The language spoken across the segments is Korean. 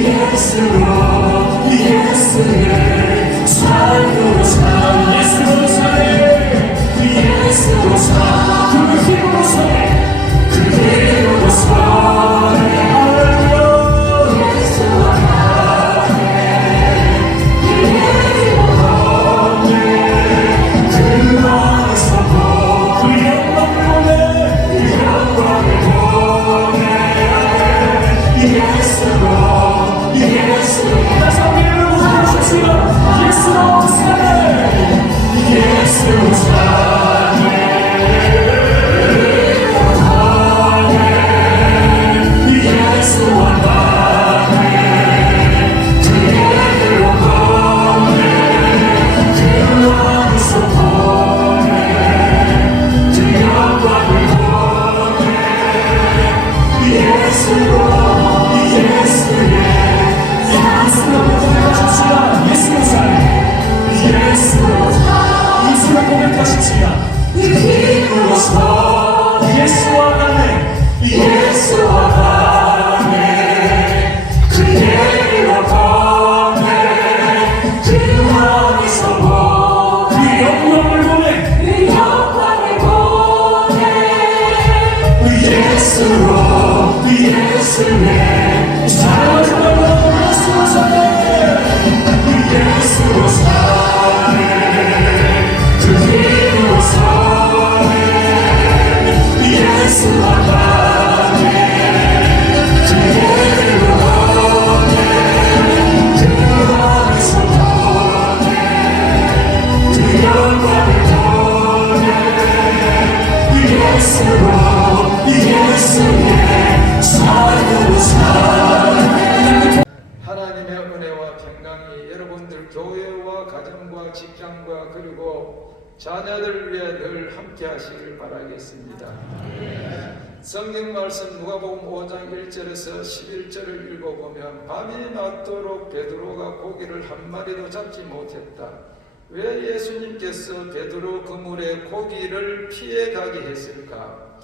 예수로 예수의 삶으로 사 예수로 사네 예수로 사 그 힘으로 사네 그 힘으로 사네 예수와 나네 예수와 나네 그 안에서 그 영광을 보내 그 영광을 보내 예수로 예수로 다시 이름을 부르십시오 예수로 사네 예수로 사네 예수와 나네 그 얘기로 보내 그 안에서 보내 그 영광을 보내 예수로 예수의 예수로 고백하십시다 예수로 사네 예수로 사 예수로 고백하십시다 그 힘으로 사 예수와 나네 예수와 나네 그 얘기로 보내 그 안에서 보내 그 영광을 보내 그 영광을 보내 예수로 예수의 사랑을 받아 예수로 사네 예수로 사네 그 힘으로 사네 예수와 나네 그 얘기로 보내 그 안에서 보내 그 영광을 보내 예수로 예수의 삶으로 사네 하나님의 은혜와 평강이 여러분들 교회와 가정과 직장과 그리고 자녀들 위해 늘 함께 하시길 바라겠습니다. 성경 말씀 누가복음 5장 1절에서 11절을 읽어보면 밤이 낮도록 베드로가 고기를 한 마리도 잡지 못했다. 왜 예수님께서 베드로 그물에 고기를 피해가게 했을까?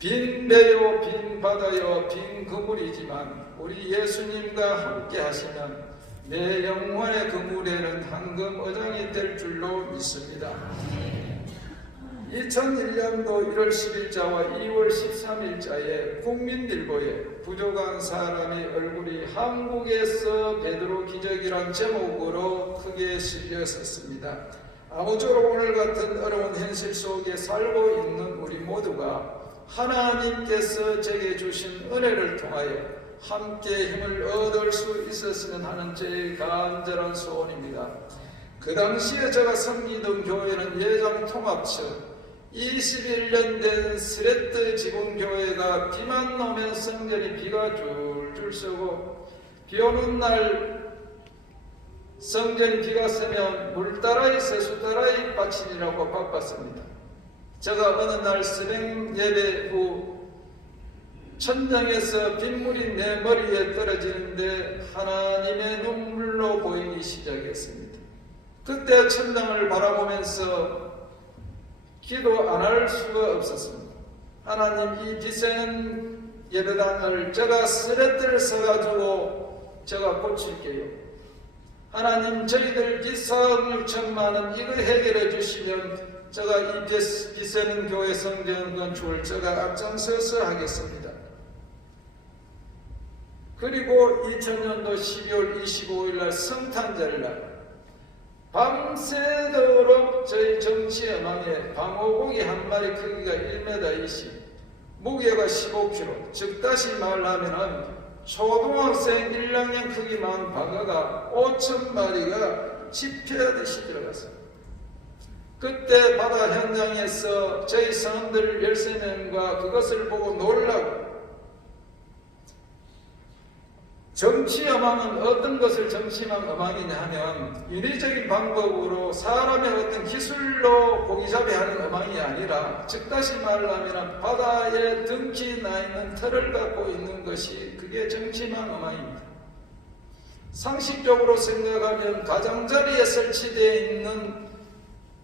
빈 배요 빈 바다요 빈 그물이지만 우리 예수님과 함께 하시면 내 영혼의 그물에는 황금 어장이 될 줄로 믿습니다. 2001년도 1월 10일자와 2월 13일자에 국민일보에 부족한 사람의 얼굴이 한국에서 베드로 기적이란 제목으로 크게 실렸었습니다. 아무쪼록 오늘 같은 어려운 현실 속에 살고 있는 우리 모두가 하나님께서 제게 주신 은혜를 통하여 함께 힘을 얻을 수 있었으면 하는 제 간절한 소원입니다. 그 당시에 제가 섬기던 교회는 예장통합처 21년 된 스레트 지붕교회가 비만 오면 성전이 비가 줄줄 쏘고 비 오는 날 성전이 비가 새면 물 따라이 세수 따라이 받치느라고 바빴습니다. 제가 어느 날 새벽 예배 후 천장에서 빗물이 내 머리에 떨어지는데 하나님의 눈물로 보이기 시작했습니다. 그때 천장을 바라보면서 기도 안 할 수가 없었습니다. 하나님, 이 비세는 예배당을 제가 스레트를 써가지고 제가 고칠게요. 하나님, 저희들 빚 4억 6천만 원 이거 해결해 주시면 제가 이 비세는 교회 성전 건축을 제가 앞장서서 하겠습니다. 그리고 2000년도 12월 25일 날 성탄절 날 밤새도록 저희 정치의 망에 방어고기 한 마리 크기가 1m 20, 무게가 15kg, 즉 다시 말하면 초등학생 1학년 크기만 방어가 5,000마리가 집회하듯이 들어갔습니다. 그때 바다 현장에서 저희 사람들 13명과 그것을 보고 놀라고 정치 어망은 어떤 것을 정치만 어망이냐 하면 인위적인 방법으로 사람의 어떤 기술로 고기잡이 하는 어망이 아니라 즉 다시 말하면 바다에 등기 나 있는 털을 갖고 있는 것이 그게 정치망 어망입니다. 상식적으로 생각하면 가장자리에 설치되어 있는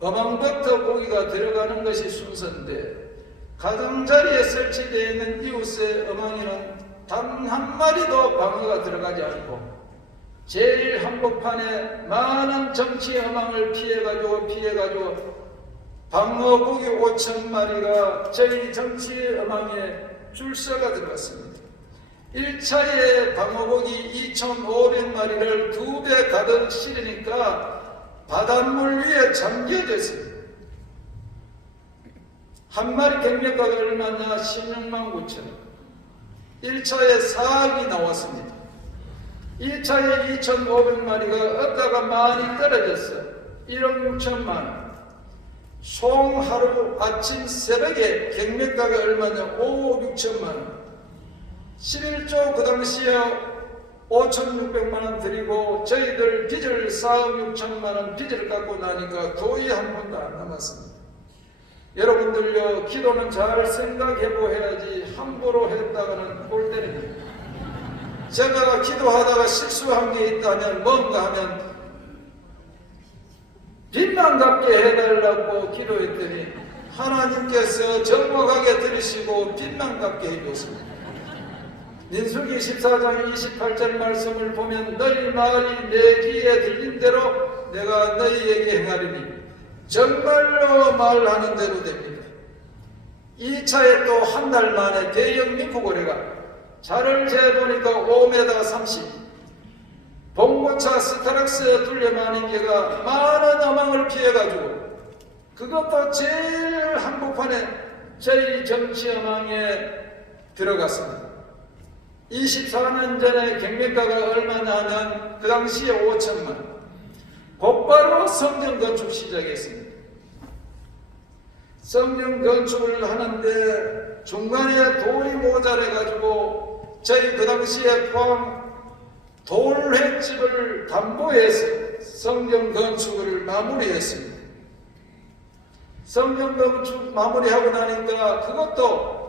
어망부터 고기가 들어가는 것이 순서인데 가장자리에 설치되어 있는 이웃의 어망에는 단 한 마리도 방어가 들어가지 않고 제일 한복판에 많은 정치 여망을 피해가지고 방어복이 5,000마리가 저희 정치 여망에 줄서가 들어갔습니다. 1차에 방어복이 2,500마리를 2배 가득 실으니까 바닷물 위에 잠겨져 있습니다. 한 마리 경매가가 얼마냐? 16만 9천 원. 1차에 4억이 나왔습니다. 2차에 2,500마리가 어가가 많이 떨어졌어요. 1억 6천만 원. 송 하루 아침 새벽에 경매가가 얼마냐? 5억 6천만 원. 11조 그 당시에 5,600만 원 드리고 저희들 빚을 4억 6천만 원 빚을 갚고 나니까 도이 한 푼도 안 남았습니다. 여러분들요, 기도는 잘 생각해보고 해야지 함부로 했다가는 꼴 때립니다. 제가 기도하다가 실수한 게 있다면 뭔가 하면 빚만 갚게 해달라고 기도했더니 하나님께서 정확하게 들으시고 빚만 갚게 해줬습니다. 민수기 14장 28절 말씀을 보면 너희 말이 내 귀에 들린 대로 내가 너희에게 행하리니 정말로 말하는 대로 됩니다. 2차에 또 한 달 만에 대형 민포고래가 자를 재보니까 5m 30 봉고차 스타락스 둘레만인 개가 많은 어망을 피해가지고 그것도 제일 한복판에 저희 정치 어망에 들어갔습니다. 24년 전에 경매가가 얼마나 하면 그 당시에 5천만 원. 곧바로 성전 건축 시작했습니다. 성전 건축을 하는데 중간에 돌이 모자라가지고 저희 그 당시에 포항 돌횟집을 담보해서 성전 건축을 마무리했습니다. 성전 건축 마무리하고 나니까 그것도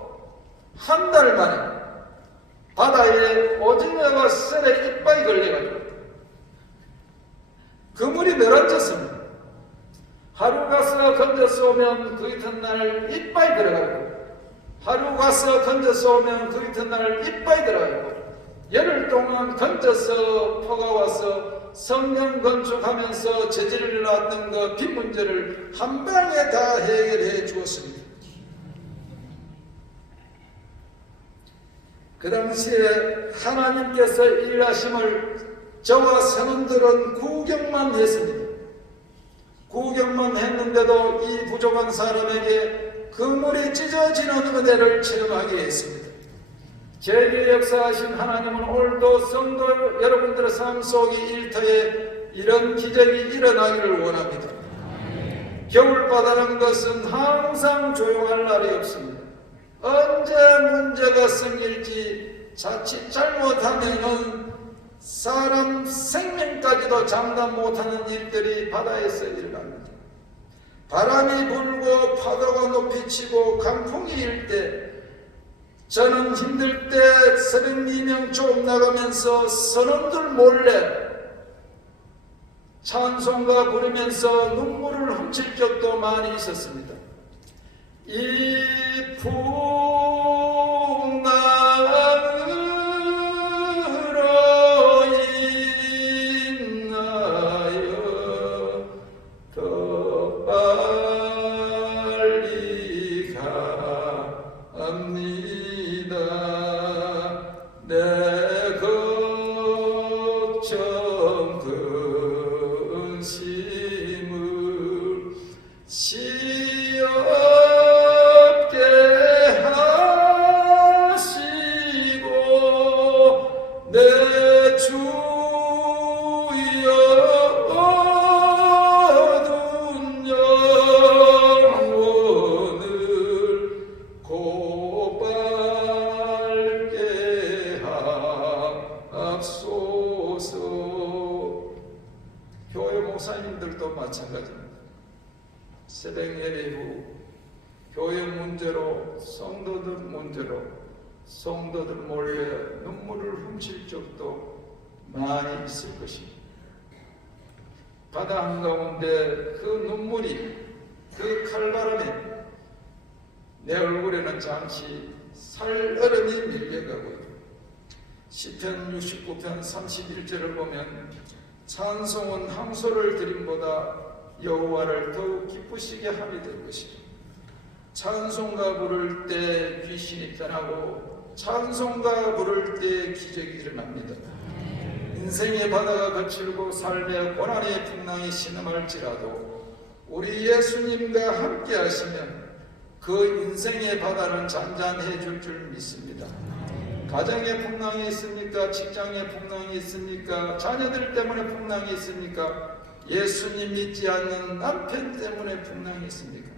한 달 만에 바다에 오징어가 썰에 이빨이 걸려가지고 그물이 내려앉았습니다. 하루 가서 건져서 오면 그 이튿날 이빨이 들어가고 하루 가서 건져서 오면 그 이튿날 이빨이 들어가고 열흘 동안 건져서 포가 와서 성령 건축하면서 저지를 놨던 그 빚 문제를 한 방에 다 해결해 주었습니다. 그 당시에 하나님께서 일하심을 저와 선원들은 구경만 했습니다. 구경만 했는데도 이 부족한 사람에게 그물이 찢어지는 은혜를 체험하게 했습니다. 제게 역사하신 하나님은 오늘도 성도 여러분들의 삶 속 일터에 이런 기적이 일어나기를 원합니다. 겨울바다라는 것은 항상 조용할 날이 없습니다. 언제 문제가 생길지 자칫 잘못하면은 사람 생명까지도 장담 못하는 일들이 바다에서 일어납니다. 바람이 불고 파도가 높이 치고 강풍이 일 때 저는 힘들 때 새벽 2명 좀 나가면서 선원들 몰래 찬송가 부르면서 눈물을 훔칠 적도 많이 있었습니다. 이 풍랑으로 인하여 더 빨리 갑니다. 내 걱정 근심을 시없게 하시고 내 주여 어두운 영혼을 곧밝게 하옵소서. 교회 목사님들도 마찬가지입니다. 새벽 예배 후 교회 문제로 성도들 문제로 성도들 몰래 눈물을 훔칠 적도 많이 있을 것입니다. 바다 한가운데 그 눈물이 그 칼바람에 내 얼굴에는 잠시 살얼음이 밀려가고 시편 69편 31절을 보면 찬송은 항소를 드림보다 여호와를 더욱 기쁘시게 함이 될 것이다. 찬송가 부를 때 귀신이 떠나고 찬송가 부를 때 기적이 일어납니다. 인생의 바다가 거칠고 삶의 고난의 풍랑이 신음할지라도 우리 예수님과 함께 하시면 그 인생의 바다는 잔잔해질 줄 믿습니다. 가정에 풍랑이 있습니까? 직장에 풍랑이 있습니까? 자녀들 때문에 풍랑이 있습니까? 예수님 믿지 않는 남편 때문에 풍랑이 있습니까?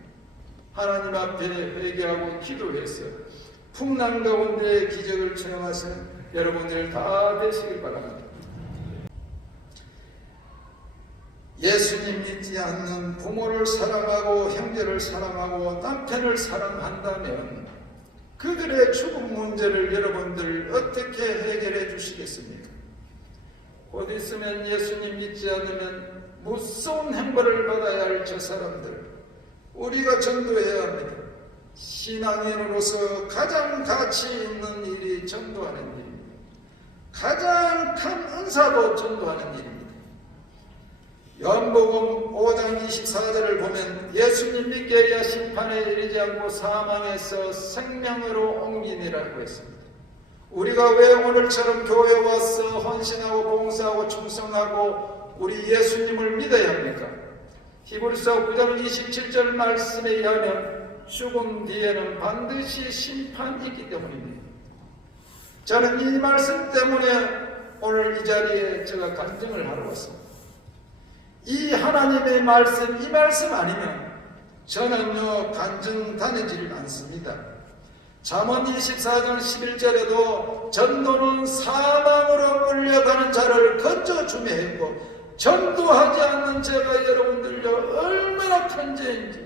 하나님 앞에 회개하고 기도해서 풍랑 가운데 기적을 체험하시는 여러분들 다 되시길 바랍니다. 예수님 믿지 않는 부모를 사랑하고 형제를 사랑하고 남편을 사랑한다면 그들의 죽음 문제를 여러분들 어떻게 해결해 주시겠습니까? 곧 있으면 예수님 믿지 않으면 무서운 형벌을 받아야 할 저 사람들 우리가 전도해야 합니다. 신앙인으로서 가장 가치 있는 일이 전도하는 일입니다. 가장 큰 은사도 전도하는 일입니다. 요한복음 5장 24절을 보면 예수님 믿게 하여 심판에 이르지 않고 사망에서 생명으로 옮기니라고 했습니다. 우리가 왜 오늘처럼 교회 와서 헌신하고 봉사하고 충성하고 우리 예수님을 믿어야 합니까? 히브리서 9장 27절 말씀에 의하면 죽음 뒤에는 반드시 심판이 있기 때문입니다. 저는 이 말씀 때문에 오늘 이 자리에 제가 간증을 하러 왔습니다. 이 하나님의 말씀, 이 말씀 아니면 저는요 간증 다니질 않습니다. 잠언 24장 11절에도 전도는 사망으로 끌려가는 자를 건져주며 했고 전도하지 않는 제가 여러분들요 얼마나 큰 죄인지.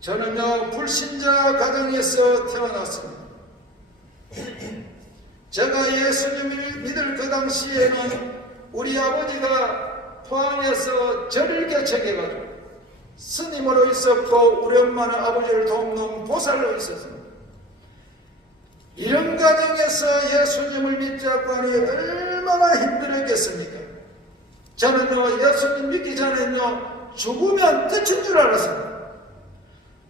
저는요 불신자 가정에서 태어났습니다. 제가 예수님을 믿을 그 당시에는 우리 아버지가 포항에서 절을 개척해가지고 스님으로 있었고 우리 엄마는 아버지를 돕는 보살로 있었습니다. 이런 가정에서 예수님을 믿지 않고 하니 얼마나 힘들었겠습니까? 저는요 예수님 믿기 전에는요 죽으면 끝인 줄 알았습니다.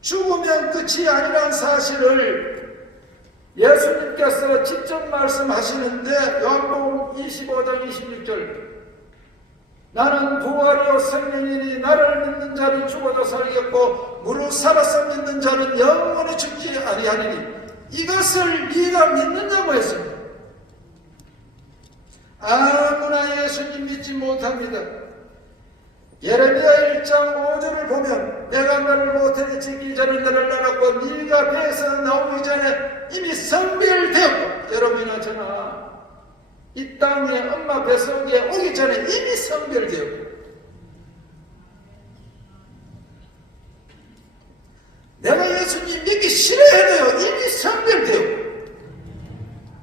죽으면 끝이 아니란 사실을 예수님께서 직접 말씀하시는데 요한복음 25장 26절 나는 부활이요 생명이니 나를 믿는 자는 죽어도 살겠고 무릇 살아서 믿는 자는 영원히 죽지 아니하리니 이것을 네가 믿느냐고 했습니다. 아무나 예수님 믿지 못합니다. 예레미야 1장 5절을 보면 내가 너를 모태에 짓기 전에 너를 낳았고 네가 배에서 나오기 전에 이미 성별되었고 여러분이나 저나 이 땅에 엄마 뱃속에 오기 전에 이미 성별되었고 내가 예수님 믿기 싫어해도요 이미 성별되었고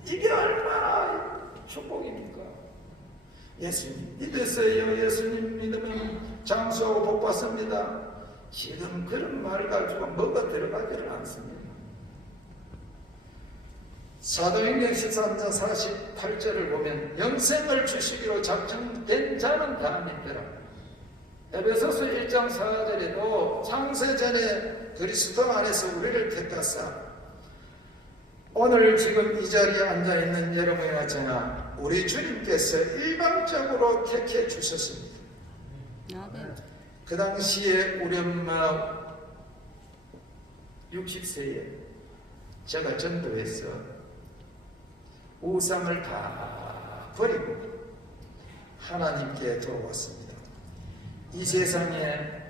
이게 얼마나 축복입니까? 예수님 믿으세요. 예수님 믿으면 장수하고 복 받습니다. 지금 그런 말 가지고 뭐가 들어가지를 않습니다. 사도행전 13장 48절을 보면 영생을 주시기로 작정된 자는 다 믿더라. 에베소서 1장 4절에도 창세전에 그리스도 안에서 우리를 택하사 오늘 지금 이 자리에 앉아있는 여러분이나 저나 우리 주님께서 일방적으로 택해 주셨습니다. 그 당시에 우리 엄마 60세에 제가 전도해서 우상을 다 버리고 하나님께 돌아왔습니다. 이 세상에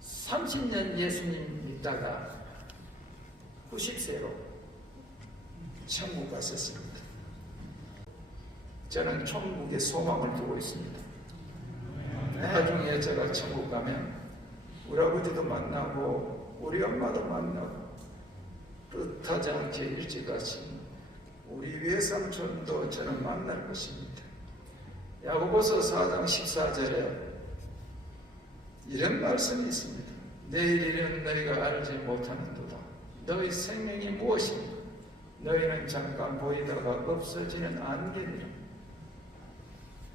30년 예수님 믿다가 90세로 천국 갔었습니다. 저는 천국에 소망을 두고 있습니다. 나중에 제가 천국 가면 우리 아버지도 만나고 우리 엄마도 만나고 뜻하지 않게 일찍 가신 우리 외삼촌도 저는 만날 것입니다. 야고보서 4장 14절에 이런 말씀이 있습니다. 내일 일은 너희가 알지 못하는도다. 너희 생명이 무엇인가? 너희는 잠깐 보이다가 없어지는 안개니라.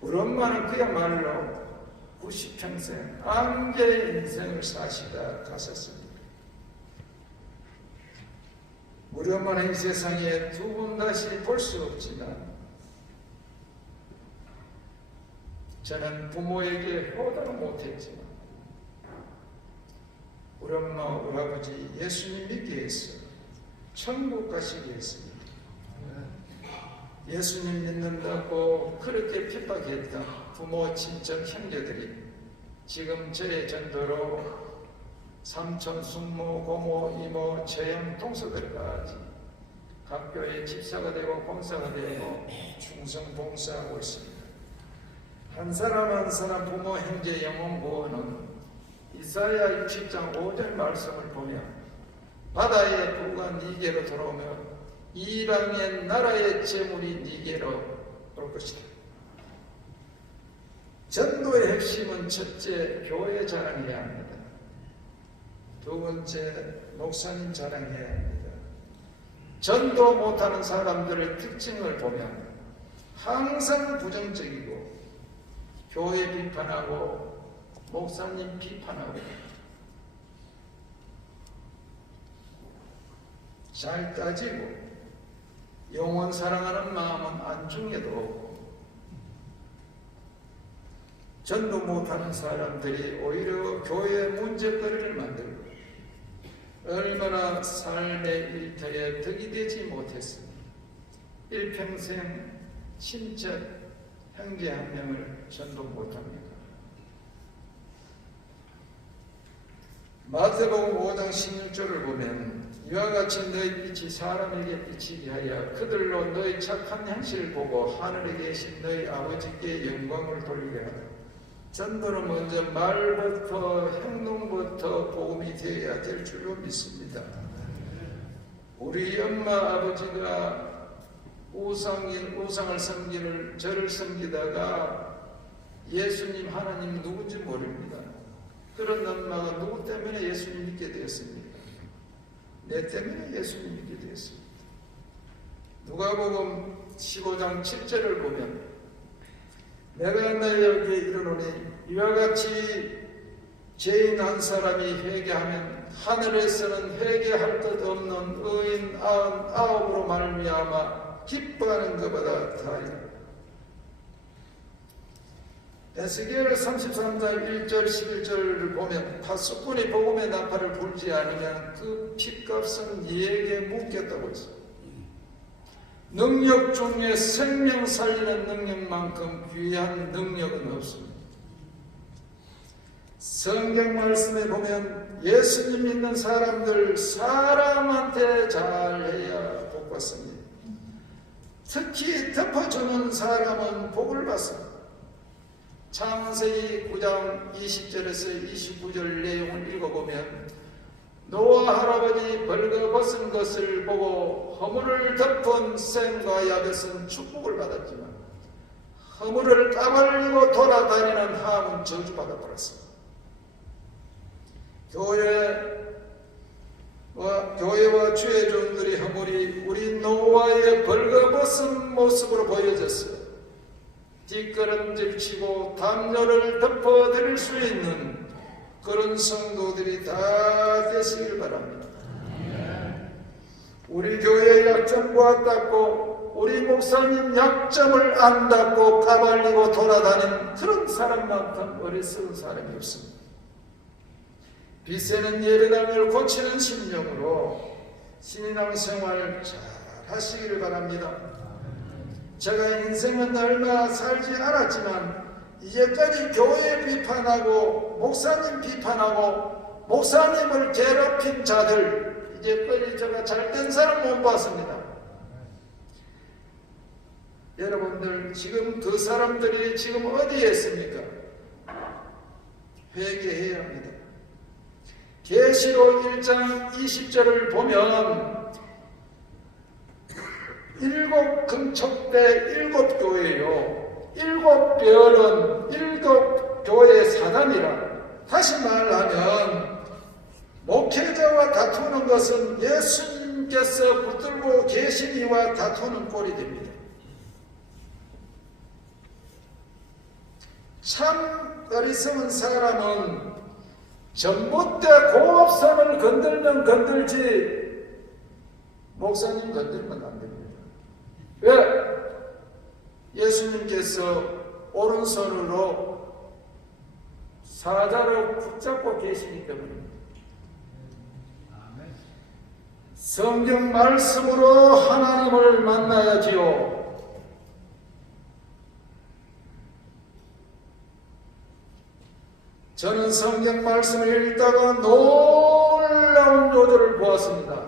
우리 엄마는 그야말로 90평생 안개의 인생을 사시다 가셨습니다. 우리 엄마는 이 세상에 두 번 다시 볼 수 없지만 저는 부모에게 효도를 못했지만 우리 엄마, 우리 아버지 예수님 믿기 위해서 천국 가시기 위해서입니다. 예수님 믿는다고 그렇게 핍박했던 부모, 친척, 형제들이 지금 저의 전도로 삼촌, 숙모, 고모, 이모, 처형, 동서들까지 각 교회 집사가 되고 권사가 되고 충성 봉사하고 있습니다. 한 사람 한 사람 부모, 형제, 영혼 구원은 이사야 60장 5절 말씀을 보면 바다의 부가 니게로 돌아오며 이방의 나라의 재물이 니게로 올 것이다. 전도의 핵심은 첫째, 교회 자랑해야 합니다. 두 번째, 목사님 자랑해야 합니다. 전도 못하는 사람들의 특징을 보면 항상 부정적이고 교회 비판하고 목사님 비판하고 잘 따지고 영원 사랑하는 마음은 안중에도 없고 전도 못하는 사람들이 오히려 교회의 문제거리를 만들고 얼마나 삶의 일터에 덕이 되지 못했습니다. 일평생 친척 형제 한 명을 전도 못합니다. 마태복음 5장 16절을 보면 이와 같이 너희 빛이 사람에게 비치게 하여 그들로 너희 착한 행실을 보고 하늘에 계신 너희 아버지께 영광을 돌리게 하라. 전도는 먼저 말부터 행동부터 복음이 되어야 될 줄로 믿습니다. 우리 엄마 아버지가 우상을 섬기는 저를 섬기다가 예수님 하나님 누군지 모릅니다. 그런 엄마가 누구 때문에 예수님 믿게 되었습니까? 내 때문에 예수님 믿게 되었습니다. 누가복음 15장 7절을 보면 내가 너희에게 이르노니 이와 같이 죄인 한 사람이 회개하면 하늘에서는 회개할 것 없는 의인 99으로 말미암아 기뻐하는 것보다 다이다. 에스겔 33장 1절 11절을 보면 파수꾼이 복음의 나팔을 불지 않으면 그 핏값은 네에게 묻겠다고 했어요. 능력 중에 생명 살리는 능력만큼 귀한 능력은 없습니다. 성경 말씀에 보면 예수님 믿는 사람들 사람한테 잘해야 복 받습니다. 특히 덮어주는 사람은 복을 받습니다. 창세기 9장 20절에서 29절 내용을 읽어보면 노아 할아버지 벌거벗은 것을 보고 허물을 덮은 셈과 야벳은 축복을 받았지만 허물을 까발리고 돌아다니는 함은 저주받아 버렸습니다. 교회와 주의 종들의 허물이 우리 노아의 벌거벗은 모습으로 보여졌어요. 뒷걸음질 치고 담요를 덮어드릴 수 있는 그런 성도들이 다 되시길 바랍니다. 우리 교회의 약점 보았다고 우리 목사님 약점을 안다고 까발리고 돌아다니는 그런 사람만큼 어리석은 사람이 없습니다. 빚세는 예배당을 고치는 심령으로 신앙 생활 잘 하시기를 바랍니다. 제가 인생은 얼마 살지 않았지만 이제까지 교회 비판하고 목사님 비판하고 목사님을 괴롭힌 자들 이제까지 제가 잘된 사람 못 봤습니다. 여러분들 지금 그 사람들이 지금 어디에 있습니까? 회개해야 합니다. 계시록 1장 20절을 보면 7 금촉대 7 교회요 7 별은 7 교회의 사단이라. 다시 말하면 목회자와 다투는 것은 예수님 예수님께서 붙들고 계신 이와 다투는 꼴이 됩니다. 참 어리석은 사람은 전봇대 고압선을 건들면 건들지 목사님 건들면 안 됩니다. 왜? 예수님께서 오른손으로 사자로 붙잡고 계시기 때문입니다. 성경 말씀으로 하나님을 만나야지요. 저는 성경 말씀을 읽다가 놀라운 요절을 보았습니다.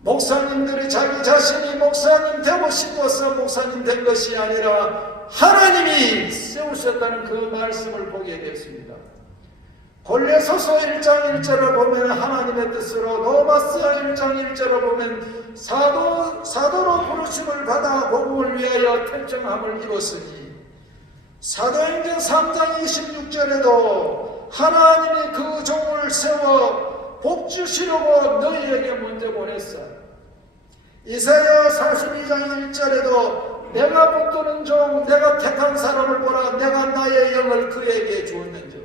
목사님들이 자기 자신이 목사님 되고 싶어서 목사님 된 것이 아니라 하나님이 세우셨다는 그 말씀을 보게 되었습니다. 골레서서 1장 1절을 보면 하나님의 뜻으로, 로마서 1장 1절을 보면 사도로 부르심을 받아 복음을 위하여 택정함을 이뤘으니, 사도행전 3장 26절에도 하나님이 그 종을 세워 복 주시려고 너희에게 먼저 보냈어. 이사야 42장 1절에도 내가 붙드는 종, 내가 택한 사람을 보라, 내가 나의 영을 그에게 주었는즉.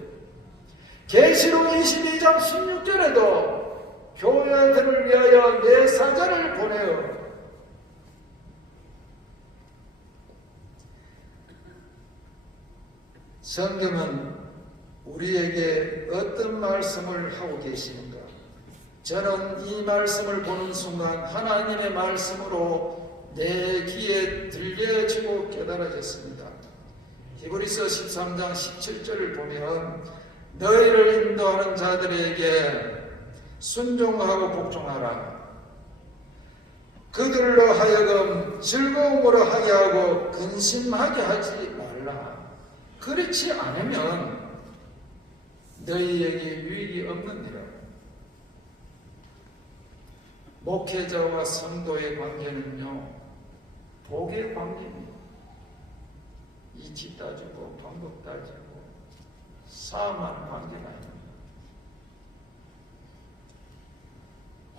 계시록 22장 16절에도 교회들을 위하여 내 사자를 보내어. 성경은 우리에게 어떤 말씀을 하고 계시는가? 저는 이 말씀을 보는 순간 하나님의 말씀으로 내 귀에 들려지고 깨달아졌습니다. 히브리서 13장 17절을 보면 너희를 인도하는 자들에게 순종하고 복종하라. 그들로 하여금 즐거움으로 하게 하고 근심하게 하지 말라. 그렇지 않으면 너희에게 유익이 없느니라. 목회자와 성도의 관계는요, 복의 관계입니다. 이치 따지고 방법 따지고 싸움하는 관계가 아닙니다.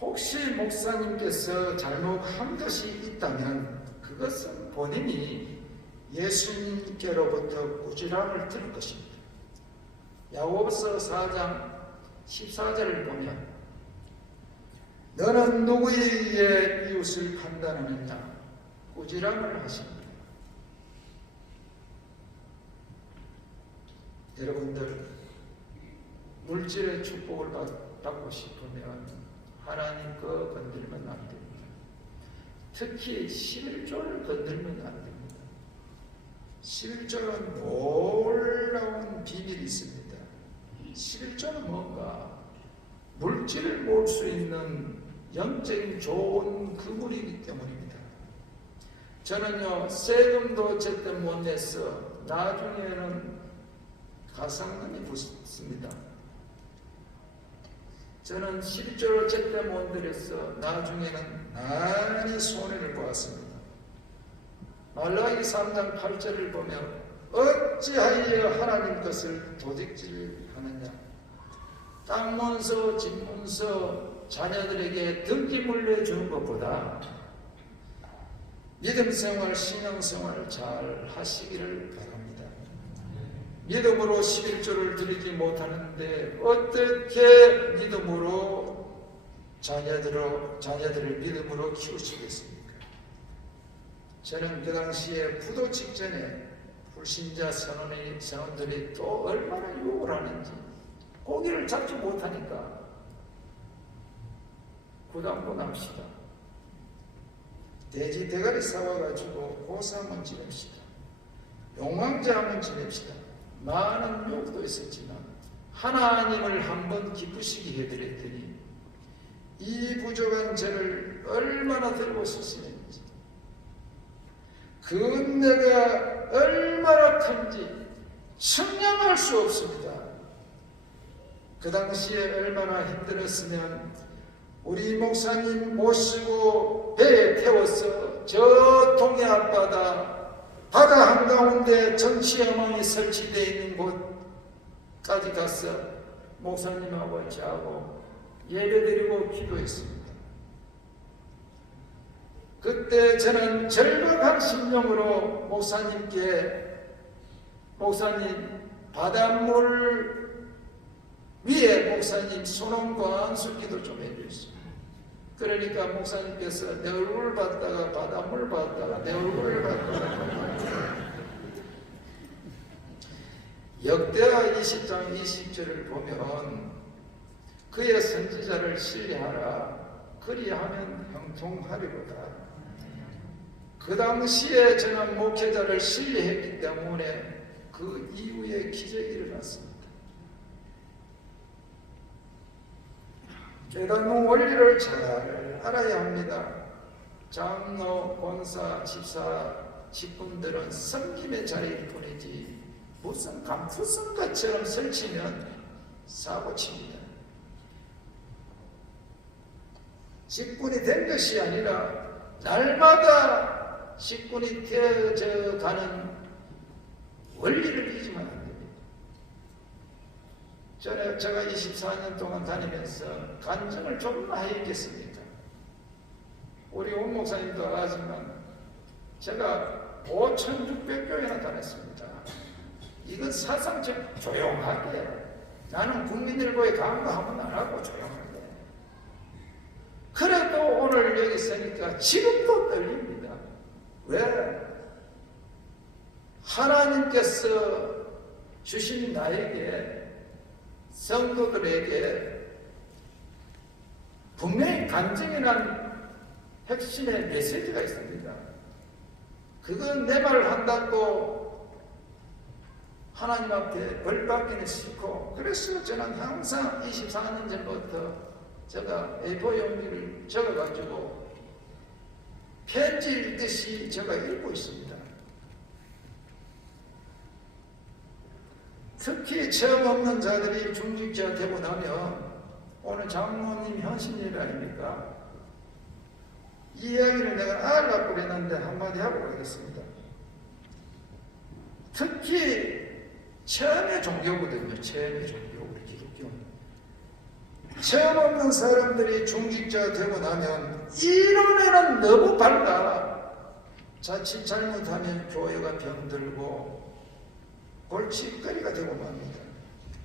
혹시 목사님께서 잘못한 것이 있다면 그것은 본인이 예수님께로부터 꾸지람을 들을 것입니다. 야고보서 4장 14절을 보면 너는 누구의 이웃을 판단하느냐 꾸지람을 하십니다. 여러분들 물질의 축복을 받고 싶으면 하나님 거 건들면 안 됩니다. 특히 11조를 건들면 안 됩니다. 11조는 놀라운 비밀이 있습니다. 11조는 뭔가 물질을 모을 수 있는 영적인 좋은 그물이기 때문입니다. 저는요 세금도 제때 못 내서 나중에는 가상금이 붙습니다. 저는 11조를 제때 못 드려서 나중에는 많이 손해를 보았습니다. 말라기 3장 8절을 보면 어찌하여 하나님 것을 도둑질하느냐. 땅 문서, 집 문서 자녀들에게 등기 물려주는 것보다 믿음 생활, 신앙 생활 잘 하시기를 바랍니다. 믿음으로 11조를 드리지 못하는데 어떻게 믿음으로 자녀들을 믿음으로 키우시겠습니까? 저는 그 당시에 부도 직전에 불신자 선원들이 또 얼마나 유혹을 하는지 고기를 잡지 못하니까 구당고 납시다. 돼지 대가리 사와가지고 고사 한번 지냅시다. 용왕제 한번 지냅시다. 많은 유혹도 있었지만 하나님을 한번 기쁘시게 해드렸더니 이 부족한 저를 얼마나 들고 쓰시는지, 그 은혜가 얼마나 큰지 측량할 수 없습니다. 그 당시에 얼마나 힘들었으면 우리 목사님 모시고 배에 태워서 저 동해 바다 한가운데 정치여망이 설치되어 있는 곳까지 가서 목사님하고 저하고 예배드리고 기도했습니다. 그때 저는 절박한 심령으로 목사님 바닷물 위에 목사님 손원과 안수기도 좀 해주시오. 그러니까 목사님께서 내 얼굴을 봤다가 바닷물 봤다가 내 얼굴을 봤다가 역대하 20장 20절을 보면 그의 선지자를 신뢰하라 그리하면 형통하리로다. 그 당시에 저는 목회자를 신뢰했기 때문에 그 이후에 기적이 일어났습니다. 깨닫는 원리를 잘 알아야 합니다. 장로, 권사, 집사, 직분들은 섬김의 자리일 뿐이지 무슨 감투성가처럼 설치면 사고칩니다. 직분이 된 것이 아니라 날마다 직분이 되어져 가는 원리를 잊으면 안 됩니다. 제가 24년 동안 다니면서 간증을 조금만 해있겠습니까? 우리 온 목사님도 알지만 제가 5,600교회나 다녔습니다. 이건 사상적 조용하게 나는 국민들과의 강과하면 안 하고 조용하게. 그래도 오늘 여기 있으니까 지금도 떨립니다. 왜? 하나님께서 주신 나에게 성도들에게 분명히 간증이 난 핵심의 메시지가 있습니다. 그건 내 말을 한다고 하나님 앞에 벌 받기는 싫고, 그래서 저는 항상 24년 전부터 제가 A4 용지를 적어가지고 편지 읽듯이 제가 읽고 있습니다. 특히 처음 없는 자들이 중직자 되고 나면, 오늘 장로님 현신일 아닙니까? 이 이야기를 내가 알라고 그랬는데 한마디 하고 가겠습니다. 특히 처음의 종교거든요. 처음의 종교, 우리 기독교. 처음 없는 사람들이 중직자 되고 나면 이론에는 너무 밝다. 자칫 잘못하면 교회가 병들고 골칫거리가 되고 맙니다.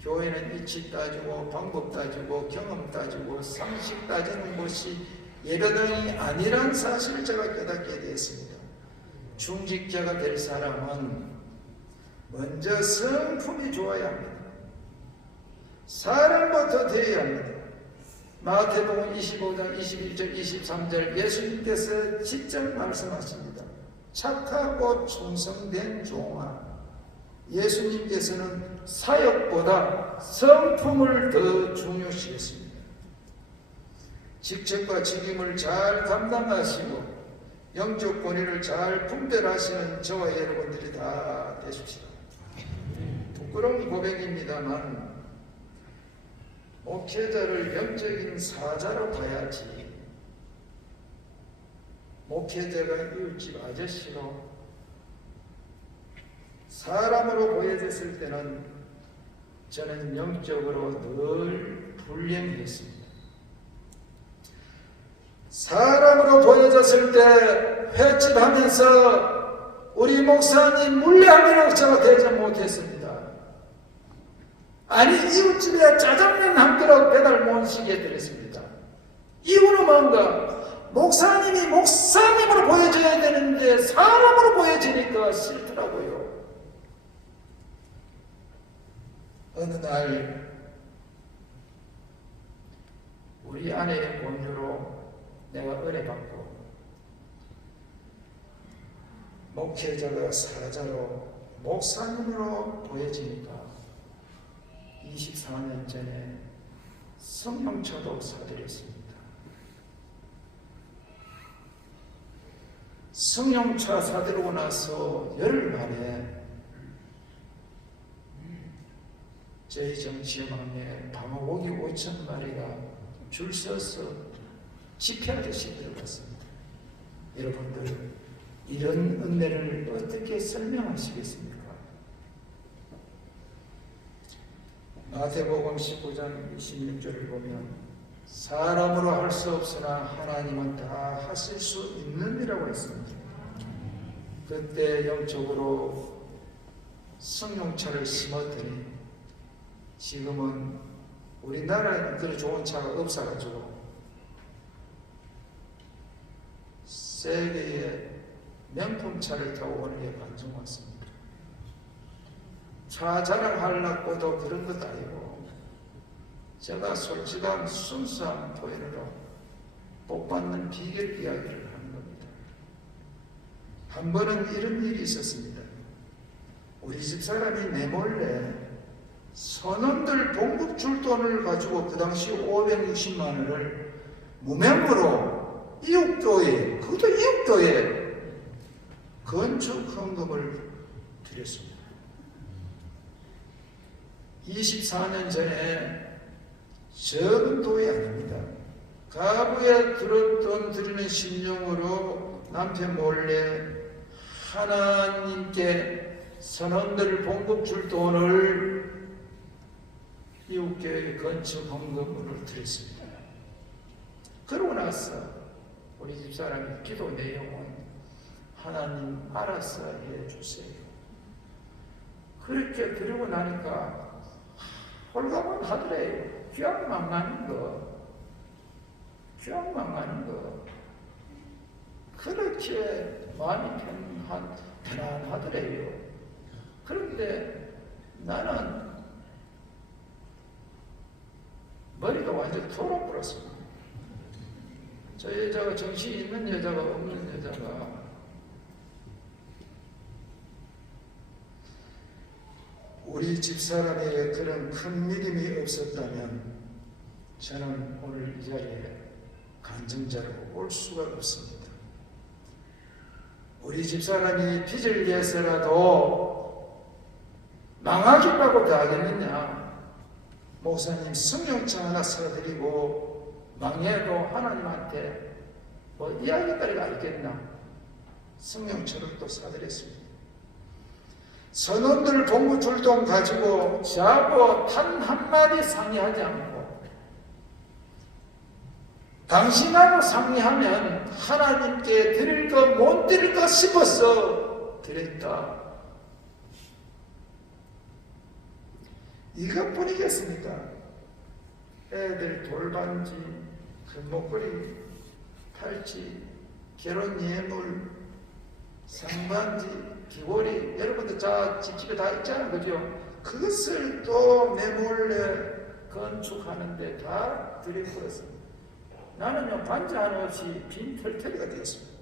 교회는 이치 따지고 방법 따지고 경험 따지고 상식 따지는 것이 예배당이 아니란 사실을 제가 깨닫게 되었습니다. 중직자가 될 사람은 먼저 성품이 좋아야 합니다. 사람부터 되어야 합니다. 마태복음 25장 21절 23절 예수님께서 직접 말씀하십니다. 착하고 충성된 종아. 예수님께서는 사역보다 성품을 더 중요시했습니다. 직책과 책임을 잘 감당하시고 영적 권위를 잘 분별하시는 저와 여러분들이 다 되십시다. 부끄러운 고백입니다만 목회자를 영적인 사자로 봐야지 목회자가 이웃집 아저씨로 사람으로 보여졌을 때는 저는 영적으로 늘 불량했습니다. 사람으로 보여졌을 때 횟집하면서 우리 목사님 물량이라고 제가 대접 못했습니다. 아니 이웃집에 짜장면 한 그릇 배달 못 시게 드렸습니다. 이유는 뭔가? 목사님이 목사님으로 보여져야 되는데 사람으로 보여지니까 싫더라고요. 어느 날 우리 아내의 권유로 내가 은혜받고 목회자가 사자로 목사님으로 보여지니까 24년 전에 성령차도 사드렸습니다. 성령차 사드리고 나서 열흘 만에 저희 정치망에 방어고기 5,000마리가 줄 서서 집회하듯이 들어갔습니다. 여러분들 이런 은혜를 어떻게 설명하시겠습니까? 마태복음 19장 26절을 보면 사람으로 할 수 없으나 하나님은 다 하실 수 있는 이라고 했습니다. 그때 영적으로 승용차를 심었더니 지금은 우리나라에 그리 좋은 차가 없어가지고 세계의 명품차를 타고 오는 게 반중 왔습니다. 차 자랑하려고도 그런 것도 아니고 제가 솔직한 순수한 포인트로 복받는 비결 이야기를 하는 겁니다. 한 번은 이런 일이 있었습니다. 우리 집사람이 내몰래 선원들 봉급 줄 돈을 가지고 그 당시 560만 원을 무명으로 이웃교회, 그것도 이웃교회 건축 헌금을 드렸습니다. 24년 전에 적은 돈이 아닙니다. 가부에 들었던 드리는 심령으로 남편 몰래 하나님께 선원들 봉급 줄 돈을 이웃교회 건축 헌금으로 드렸습니다. 그러고 나서 우리 집사람이 기도 내용은 하나님 알아서 해주세요. 그렇게 드리고 나니까 홀가분 하더래요. 귀향망하는 거, 귀향망하는 거. 그렇게 마음이 편안하더래요. 그런데 나는 머리가 완전히 돌아버렸습니다. 저 여자가 정신이 있는 여자가 없는 여자가 우리 집사람에게 그런 큰 믿음이 없었다면 저는 오늘 이 자리에 간증자로 올 수가 없습니다. 우리 집사람이 빚을 내서라도 망하겠다고 다 하겠느냐? 목사님 성령차 하나 사드리고 망해도 하나님한테 뭐 이야기거리가 있겠나? 성령차를 또 사드렸습니다. 선원들 봉급 줄 돈 가지고 저하고 단 한마디 상의하지 않고 당신하고 상의하면 하나님께 드릴 거 못 드릴까 싶어서 드렸다. 이것뿐이겠습니까? 애들 돌반지, 금목걸이, 팔찌, 결혼 예물, 상반지, 귀걸이, 여러분들 다 집집에 다 있잖아요, 그죠? 그것을 또 매몰래 건축하는데 다 드려버렸습니다. 나는요 반지 하나 없이 빈 털털이가 되었습니다.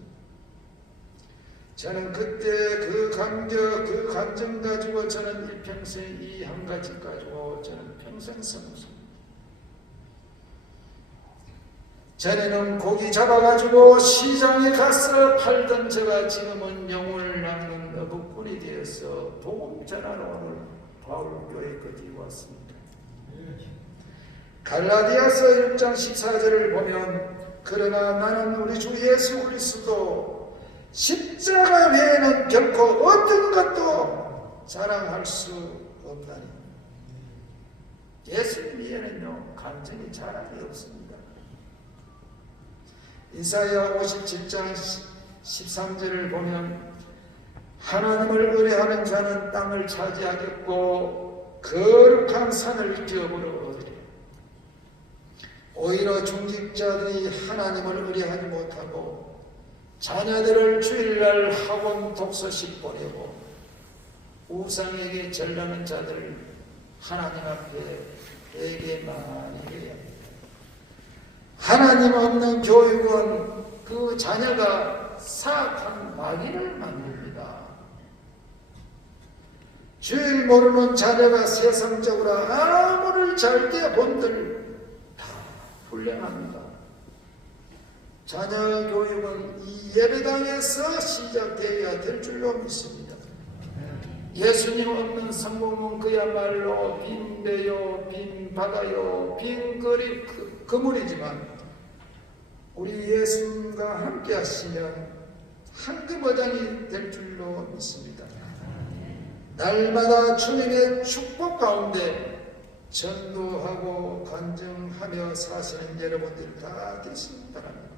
저는 그때 그 감격, 그 감정 가지고 저는 일평생 이 한 가지 가지고 저는 평생 섬습니다. 전에는 고기 잡아가지고 시장에 가서 팔던 제가 지금은 영혼을 낚는 어부꾼이 되어서 복음 전하러 오늘 바울교회까지 왔습니다. 갈라디아서 1장 14절을 보면 그러나 나는 우리 주 예수 그리스도 십자가 외에는 결코 어떤 것도 자랑할 수 없다니. 예수님 외에는요 간증이 자랑이 없습니다. 이사야 57장 13절을 보면 하나님을 의뢰하는 자는 땅을 차지하겠고 거룩한 산을 기업으로 얻으리라. 오히려 중직자들이 하나님을 의뢰하지 못하고 자녀들을 주일날 학원 독서실 보내고 우상에게 절하는 자들을 하나님 앞에 되게 많이 해야 합니다. 하나님 없는 교육은 그 자녀가 사악한 마귀를 만듭니다. 주일 모르는 자녀가 세상적으로 아무리 잘돼 본들 다 불량합니다. 자녀 교육은 이 예배당에서 시작되어야 될 줄로 믿습니다. 예수님 없는 성공은 그야말로 빈 배요, 빈 바다요, 빈 그릇 그물이지만 우리 예수님과 함께 하시면 한금어장이 될 줄로 믿습니다. 날마다 주님의 축복 가운데 전도하고 간증하며 사시는 여러분들 다 되시기 바랍니다.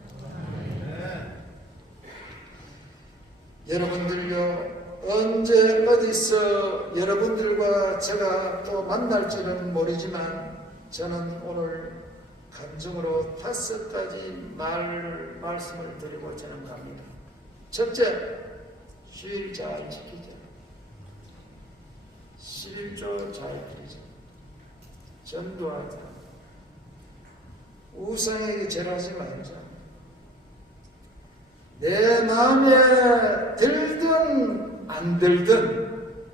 여러분들요, 언제 어디서 여러분들과 제가 또 만날지는 모르지만 저는 오늘 간증으로 5가지 말씀을 드리고 저는 갑니다. 첫째, 주일 잘 지키자. 11조 잘 드리자. 전도하자. 우상에게 절하지 말자. 내 마음에 들든 안 들든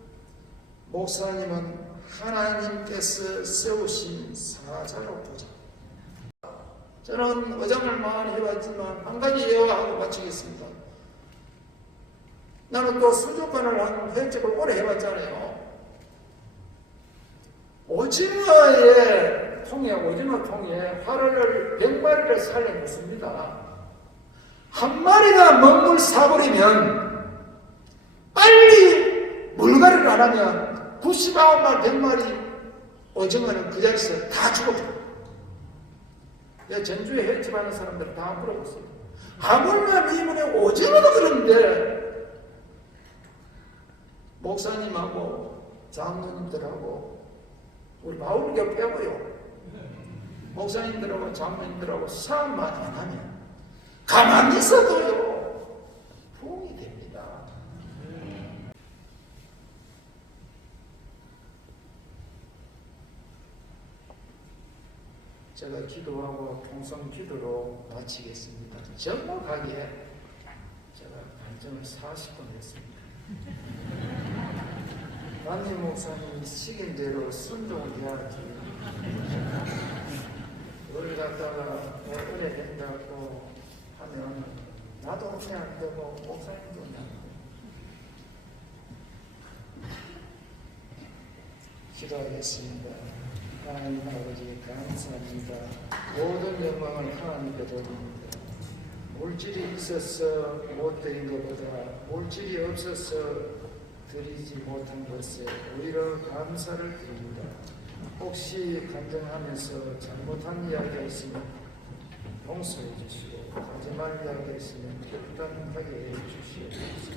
목사님은 하나님께서 세우신 사자로 보자. 저는 어장을 많이 해왔지만 한 가지 예화하고 마치겠습니다. 나는 또 수족관을 한 횟집을 오래 해봤잖아요. 오징어 통에 화를 100마리를 살려놓습니다. 한 마리가 먹물 사버리면 빨리 물갈이를 안 하면 99만 100마리 오징어는 그 자리에서 다 죽어버려요. 전주에 횟집 하는 사람들은 다 물어봤어요. 하물며 이문에 오징어도 그런데 목사님하고 장로님들하고 우리 바울교 빼고요, 목사님들하고 장로님들하고 싸움만 안 하면 가만히 있어도요 부흥이 됩니다. 제가 기도하고 통성 기도로 마치겠습니다. 정확하게 제가 간증을 40분 했습니다. 담임 목사님이 시킨 대로 순종을 해야지. 그걸 갖다가 은혜 된다고 하면 나도 은혜 안 되고 목사님도 은혜 안 되고. 기도하겠습니다. 하나님 아버지 감사합니다. 모든 영광을 하나님께 드립니다. 물질이 있어서 못된 것보다 물질이 없어서 드리지 못한 것에 오히려 감사를 드립니다. 혹시 간증하면서 잘못한 이야기가 있으면 용서해 주시고 거짓말 이야기가 있으면 결단하게 해 주시옵소서.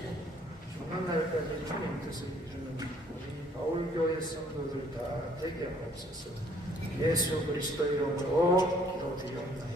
중간 날까지 주님 뜻을 이루는 우리 바울교회 성도들 다 되게 하옵소서. 예수 그리스도 이름으로 기도드립니다.